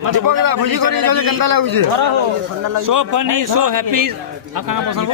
दीपक दा भुजी करी जो केंदा लागुछे सो फनी सो हैप्पी आप कहां पसंद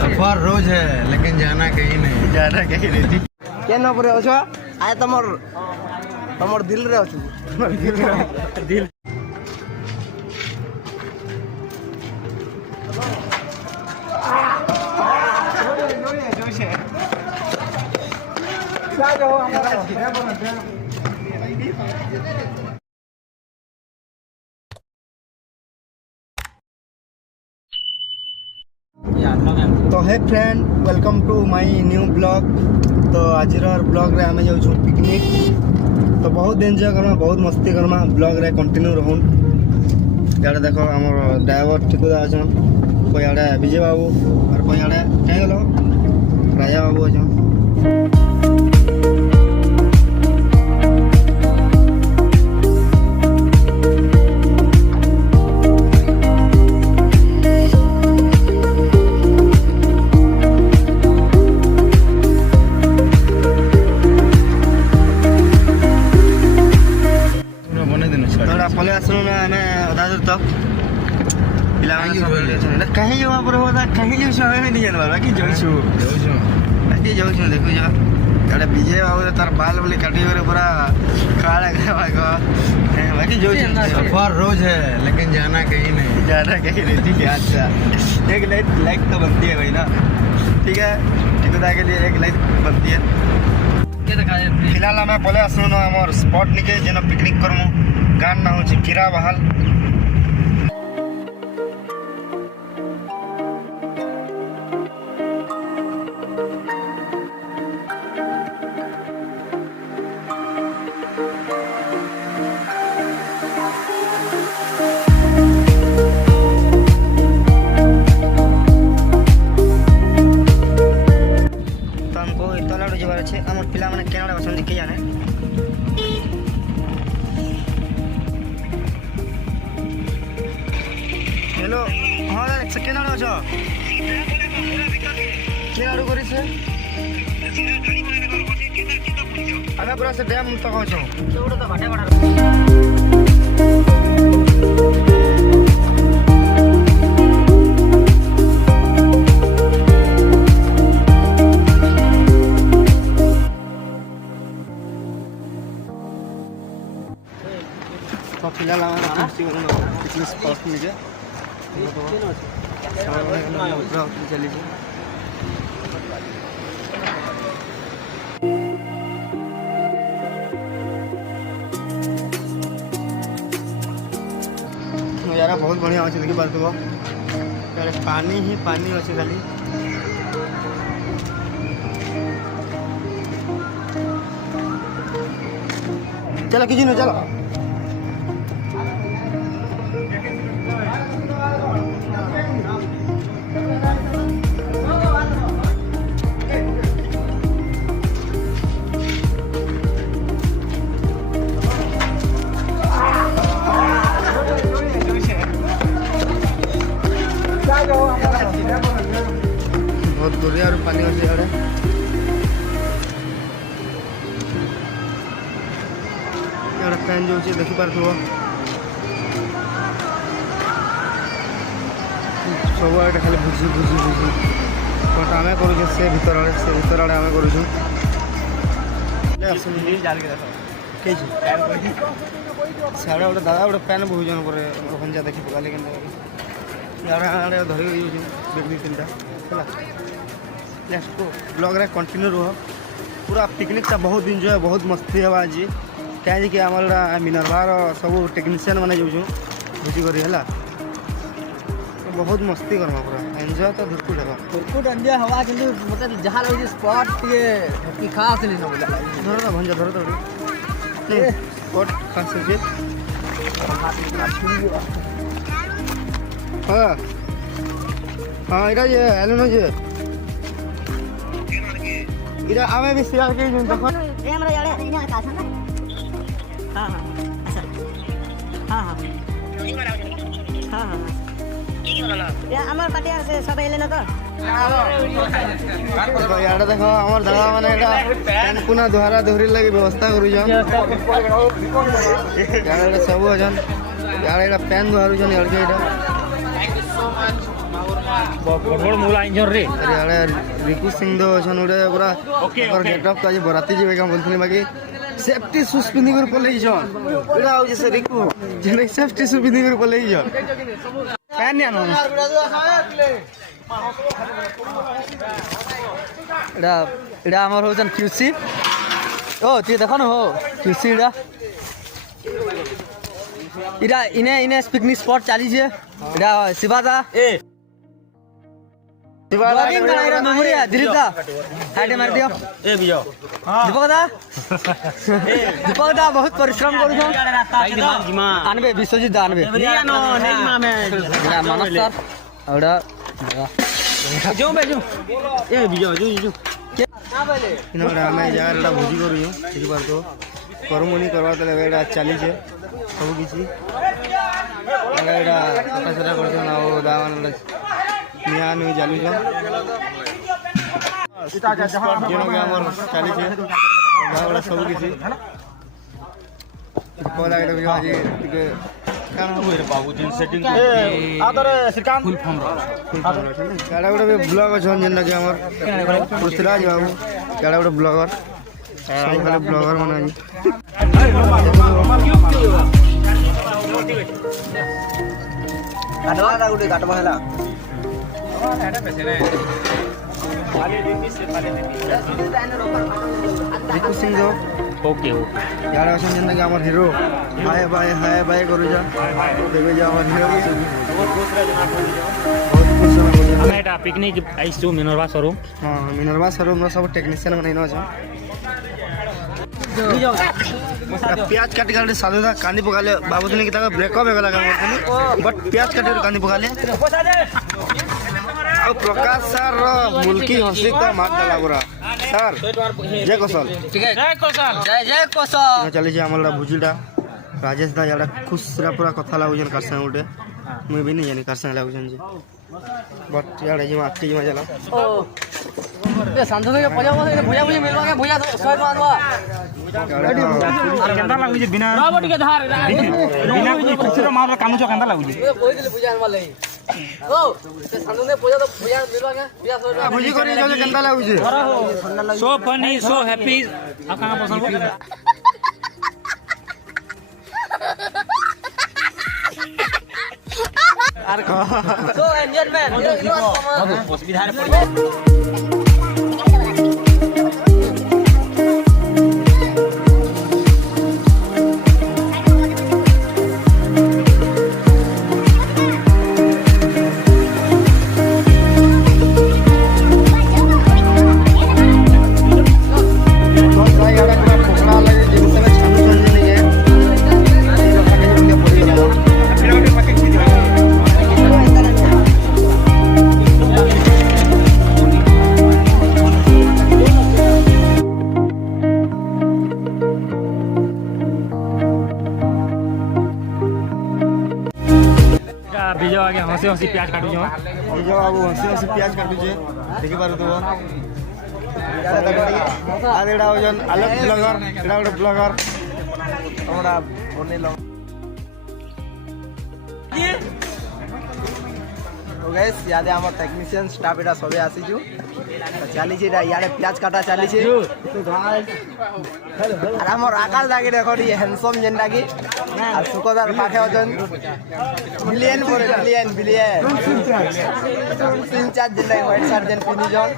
सफर रोज है लेकिन जाना कहीं नहीं केना परे अछो आय तमर दिल रे अछु दिल तो hey friend welcome to my new blog. तो आज ब्लॉग रे आमे जाऊ पिकनिक। तो बहुत एंजॉय करमा बहुत मस्ती करमा ब्लॉग रे कंटिन्यू रहून। यार देखो हमर ड्राइवर ठिकुदा अछन कोई आड़े विजय बाबू और कोई आड़े कहीं गलो राजा बाबू अछन। पले आसलु ना हमें आधा दूर तक पिला कहीं जवा पर होता कहीं जो समय में नहीं जानवा बाकी जोइछु बाकी जोइछु देखो जो एटा विजय बाबू तार बाल बोले काटी करे पूरा काला गवा बाकी जोइछु सफर रोज है लेकिन जाना कहीं नहीं ठीक है। अच्छा एक लाइक तो बनती है भाई ना ठीक है ठिकाना के लिए एक लाइक बनती है। फिलहाल हमें पले आसलु ना हमर स्पॉट निके जेना पिकनिक करमु गान ना होची किरा बहाल तो हमको इतना जबार अच्छे हमर पिला माने केना पसंद के जाने हेलो हाँ दादा सेकेंड आड़ अछ के आड़ करी से आमे पूरा से डैम तक अछ केउडा तो भाटे भाटा तो फिलहाल पिकनिक स्पॉट मुझे चली नजारा बहुत बढ़िया अच्छे देखी पार्थ पानी ही पानी अच्छे खाली चलो किसी न चलो बहुत दूरिया और पानी अच्छे आड़े फैन जो देखी पार्थ सब आड़े खाली भुजी बट आम करुचे से भर आड़े आम करुँ साढ़े गोटे दादा गोटे पैन बोजन पर हंजा देखी पकाले कि आड़े धरी बेग तीन टा नेक्स्ट ब्लॉग रे कंटिन्यू रुह पूरा पिकनिक टा बहुत एंजॉय बहुत मस्ती हवा आज कहीं कि आम मिनरभार सब टेक्नीशियन मैंने जाऊँ भोजी कर बहुत मस्ती करमा पूरा एंजॉय तो धुरकुट हवा धुरकुट एंजॉय हवा किंतु मतलब जहाँ लगे स्पॉट टे खास नहीं सब धर तो भंजा धर तो स्पॉट खास है हाँ हाँ इरा ये एलो ना ये इरा आवे भी सियाल के जो देखो ए हमरा यार इना का छ ना हां हां अच्छा हां हां हां हां আমার পার্টি আছে সবাই এলে না তো ইয়ারে দেখো আমার দাদা মানে এটা প্যান পুনা ধরা ধরি লাগি ব্যবস্থা করুছন ইয়ারে ସବୁ অজন ইয়ারে এটা প্যান ধରୁছন ইয়ারে এটা बड़ मूला इंजन रे ইয়ারে রিকু সিং দো অজন ওরে পুরা ওর গেটअप কাজে বরাতি যাবে কাম বলছিনি বাকি সেফটি শুজ পিন্ধি করে পলেইছন এটা হচ্ছে সে রিকু জেনে সেফটি শুজ পিন্ধি করে পলেইছন প্যান নিয়ানো এটা এটা আমার হচ্ছেন কিউসি ও তুই দেখো না হো কিউসি এটা এটা ইনে ইনে পিকনিক স্পট চালিছে এটা শিবাদা ব্লগিং করা এটা মেমোরিয়া দিলীপদা হাইটে মারি দিও দীপকদা দীপকদা বহুত পরিশ্রম করুছ আনবে বিশ্বজিৎ দা আনবে মানস স্যার ওটা ଆମେ ଜାଗାରେ ଏଇଟା ଭୋଜି କରୁଛୁ ଦେଖିପାରୁଛ କରମୁନି କରବାର ତାହେଲେ ଏଇଟା ଚାଲିଛେ ସବୁ କିଛି ଏଇଟା ସଫାସୁତରା କରୁଛନ୍ ଆଉ ଦାମାନେ ନିଆଁ ନୁଇ ଜାଲୁଛନ୍ ଯେଣକି ଆମର ଚାଲିଛେ ଯାହା ସବୁ କିଛି କହିଲା ଏଇଟା ବି ଆଜି ଟିକେ କାଣା କାଡ଼ା ଗୋଟେ ବି ବ୍ଲଗ୍ ଅଛନ୍ ଯେନ୍ଟାକି ଆମର ପୃଥ୍ୱୀରାଜ ବାବୁ କାଡ଼ା ଗୋଟେ ବ୍ଲଗର ସବୁ ଖାଲି ବ୍ଲଗର ମାନେ ଗୋଟେ କାଟବା ହେଲା ରିକୁ ସିଂ ଦୋ ओके ओके यार असन जेन्टाकि आमर हिरो हाय बाय करूछन देबे जे आमर हिरो बहुत खुश हमें एटा पिकनिक आइसु मिनरवा शोरूम हां मिनरवा शोरूम रो सब टेक्नीशियन माने न छ प्याज काटी काटी साधुदा कांदी पकाले बाबूजनी की ताका ब्रेकअप हो गला बट प्याज काटी कांदी पकाले ଆଉ ପ୍ରକାଶ ସାର୍ ର ମୁଲକି ହସି ତ ମାର ଦେଲା ପୁରା ସାର୍ ଜୟ କୌଶଲ ଜୟ କୌଶଲ ଚାଲିଛି ଆମର ଭୁଜିଟା ରାଜେଶ ଦା ଇଆଡ଼େ ଖୁସିରେ ପୁରା କଥା ଲାଗୁଛନ୍ କାର୍ ସାଙ୍ଗେ ଗୋଟେ ମୁଇଁ ବି ନାଇଁ ଜାନି କାର୍ ସାଙ୍ଗେ ଲାଗୁଛନ୍ ଯେ ବଟ୍ ଇଆଡ଼େ ଯିମା ଆଗ୍କେ ଯିମା ଚାଲ ଓ ଏ ସାନ୍ଧୁ କେ ପଜା ପଜା ଭୁଜା ଭୁଜି ମିଲବା କେ ଭୁଜା 100 ଟଙ୍କା ଆନବା केंदा लागुजी बिना बाबा टिके धार बिना खुशीर मार काम छ केंदा लागुजी ए बोई दिले भुजा आनवा लई ओ से सान्धु ने पजा तो भुजा मिलवा के भुजा 100 टଙ୍କା ଭୁଜି କରି ଯାଉଛେ କେନ୍ତା ଲାଗୁଛେ सो फनी सो हैप्पी आ कहां पसंद ଆର କହ सो एंजॉयमेंट असुविधा रे पड़ी ଇଆଡ଼େ ପୁରା ପକଡ଼ା ଲାଗି ଜିନିଷ ଛାଣୁଛନ୍ ଯେ विजय आगे हंसी हंसी प्याज काटू छ ବିଜୟ ବାବୁ ହସି ହସି ପିଆଜ କାଟୁଛେ ଦେଖିପାରୁଥିବ ଆରେ ଏଇଟା ହଉଛନ୍ ଆଲୋକ ବ୍ଲଗର ଏଇଟା ଗୋଟେ ବ୍ଲଗର ତମଟା ବନେଇଲ तो गाइस यादे हमर टेक्नीशियन स्टाफ एटा सबे आसीजु चाली छै याडे प्याज काटा चाली छै আর আমার আকাশ দাগে দেখো রে হ্যান্ডসাম যেনটা কি আর সুকদার পাখে ওজন বিলিয়ন পরে বিলিয়ন তিন চার যেনটা হোয়াইট শার্ট যেন পিনি জন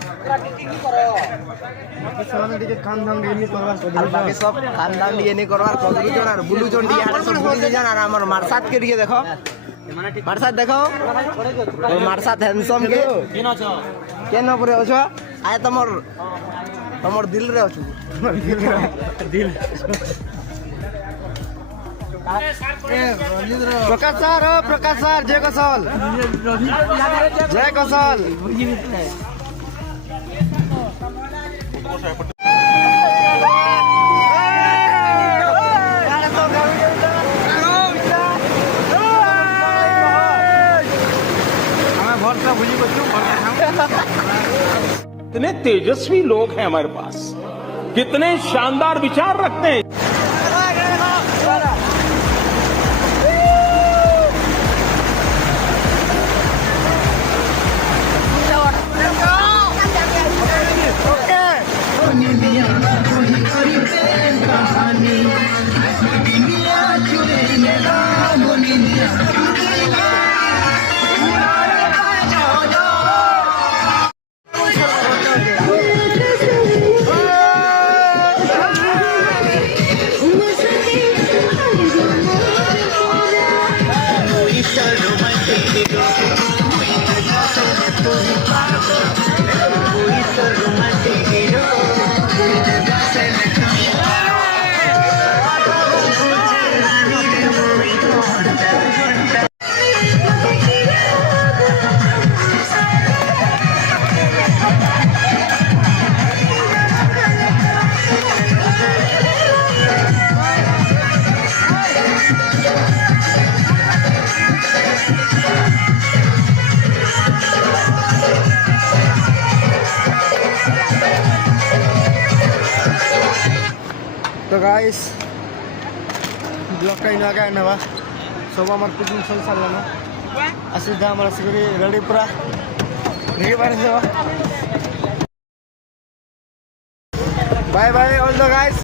ସେମାନେ ଟିକେ କାମ ଧାମ ଡେଲି କରବା আর বাকি সব খানদান দিয়ে নি করবার কবি জন আর বুলু জন দিয়ে আর সব বুলি জন আর আমার মারসাত কে দিয়ে দেখো মারসাত দেখো ওই মারসাত হ্যান্ডসাম কে কেন পরে অছো আয় তোমার তোমার দিল রে অছো दिल প্রকাশ স্যার জয় কৌশল জয় কৌশল कितने तेजस्वी लोग हैं हमारे पास, कितने शानदार विचार रखते हैं। तो गाइस ब्लॉग का इना क्या नवा सब हमार पिकनिक चल सारलाना असिधा हमारा सिगरी रेडी पूरा देखिए बारे से bye bye all the guys.